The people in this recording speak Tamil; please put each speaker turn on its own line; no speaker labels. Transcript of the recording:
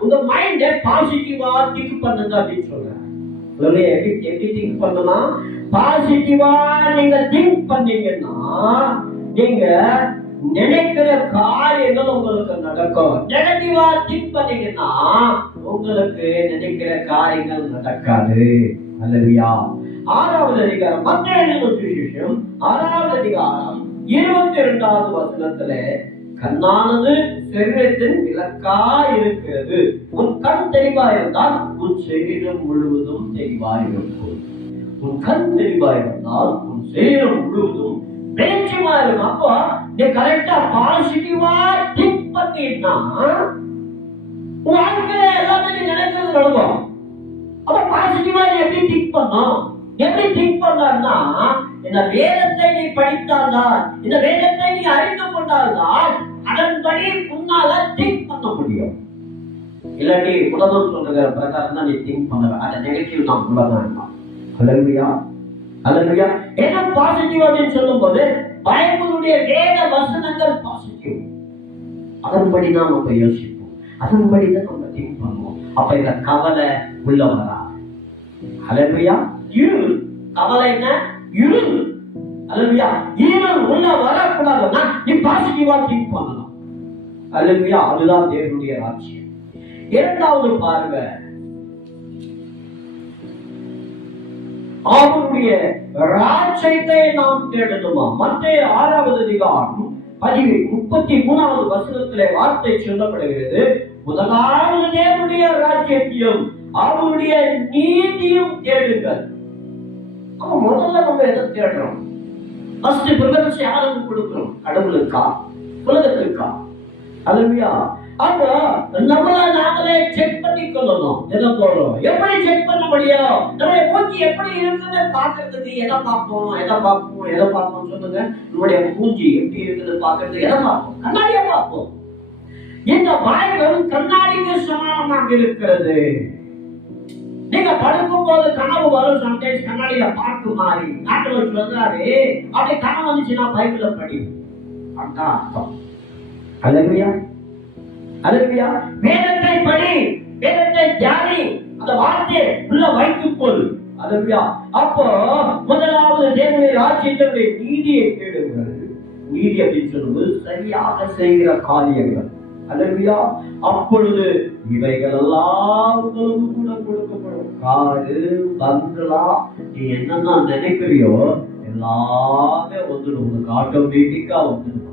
உங்க மைண்ட பாசிட்டிவா திங்க் பண்ணுங்க அப்படின்னு சொல்றேன் எப்படி எப்படி திங்க் பண்ணலாம் பாசிட்டிவா நீங்க திங்க் பண்ணீங்கன்னா நீங்க நினைக்கிற காரியங்கள் உங்களுக்கு நடக்கும். நெகட்டிவா திங்க் பண்ணீங்கன்னா உங்களுக்கு நினைக்கிற காரியங்கள் நடக்காது. அல்லவியா ஆறாவது அதிகாரம் மத்திய சுவிசேஷம் ஆறாவது அதிகாரம் இருபத்தி இரண்டாவது வசனத்துல கண்ணானது சரீரத்தின் இலக்கா இருக்கிறது. உன் கண் தெளிவா இருந்தால் உன் சரீரம் முழுவதும் தெளிவா இருக்கும் உன் கண் தெளிவா இருந்தால் உன் சரீரம் முழுவதும் பேச்சுமா இருக்கும் அப்போ நீ கரெக்டா பாசிட்டிவா திங்க் பண்ணிட்டா உன் வாழ்க்கையில எல்லாமே நீ நினைக்கிறது நடக்கும் அப்ப பாசிட்டிவா நீ எப்படி திங்க் பண்ணும் எப்படி திங்க் பண்ணார்னா இந்த வேதத்தை நீ படித்தால்தான் இந்த வேதத்தை நீ அறிந்து கொண்டால்தான் அதன்படி உன்னால திங்க் பண்ண முடியும். இல்லாட்டி புலவர் சொல்ற பிரகாரம் தான் நீ திங்க் பண்ணுவ. அதை நெகட்டிவ் நான் உள்ளதான் வேண்டாம் அலம்பியா அல்லையா ஏன்னா பாசிட்டிவ் அப்படின்னு சொல்லும்போது பைபிளுடைய வேத வசனங்கள் பாசிட்டிவ் அதன்படி தான் நம்ம யோசிப்போம். அதன்படி தான் நம்ம திங்க் பண்ணுவோம். அப்ப இந்த கவலை உள்ள வரா இரு. இருள் கவலை என்ன? இருள் அல்லையா ஈவன் உள்ள வரக்கூடாதுன்னா நீ பாசிட்டிவா திங்க் பண்ணணும். அல்லையா அதுதான் தேவனுடைய ராஜ்யம். இரண்டாவது பார்வை அவருடைய ராஜ்யத்தை நாம் தேடணுமா? மத்திய ஆறாவது அதிகாரம் பதிவு முப்பத்தி மூணாவது வசனத்திலே வார்த்தை சொல்லப்படுகிறது. முதலாவது தேவனுடைய ராஜ்யத்தையும் அவருடைய நீதியும் தேடுங்கள். முதல்ல நம்ம எதை தேடுறோம்? ஃபர்ஸ்ட் ப்ரிஃபரன்ஸ் யாருக்கு கொடுக்கிறோம் கடவுளுக்கா? உலகத்திற்கா? அல்லையா அப்போ நம்மள நாங்களே செக் பண்ணி கொள்ளணும் எதை போடுறோம் எப்படி செக் பண்ண முடியும்? நம்முடைய மூஞ்சி எப்படி இருக்குன்னு பாக்குறதுக்கு எதை பார்ப்போம்? எதை பார்ப்போம்? எதை பார்ப்போம் சொல்லுங்க. நம்முடைய மூஞ்சி எப்படி இருக்குது பாக்குறதுக்கு எதை பார்ப்போம்? கண்ணாடியை பார்ப்போம். இந்த பைபிள் கண்ணாடிக்கு சமானமாக இருக்கிறது. படுக்கும் போது கனவு வரும் சம்டைம்ஸ் கண்ணாடியில பார்த்து மாறி. நாட்டுல சொல்றாரு அப்படி கனவு வந்துச்சுன்னா பைபிள படி. அதான் அர்த்தம். வேதத்தை படி வேதத்தை தியானி அந்த வார்த்தையை உள்ள வைத்துக் கொள். அல்லையா அப்போ முதலாவது தேவனுடைய ராஜ்யத்தினுடைய நீதியை தேடுங்கள். நீதி அப்படின்னு சொல்லும்போது சரியாக செய்கிற காரியங்கள். அல்லையா அப்பொழுது இவைகள் எல்லாம் உங்களுக்கு கூட கொடுக்கப்படும். காடு பங்களா நீ என்னென்ன நினைக்கிறியோ எல்லாமே வந்துடும். உங்களுக்கு ஆட்டோமேட்டிக்கா வந்துடும்.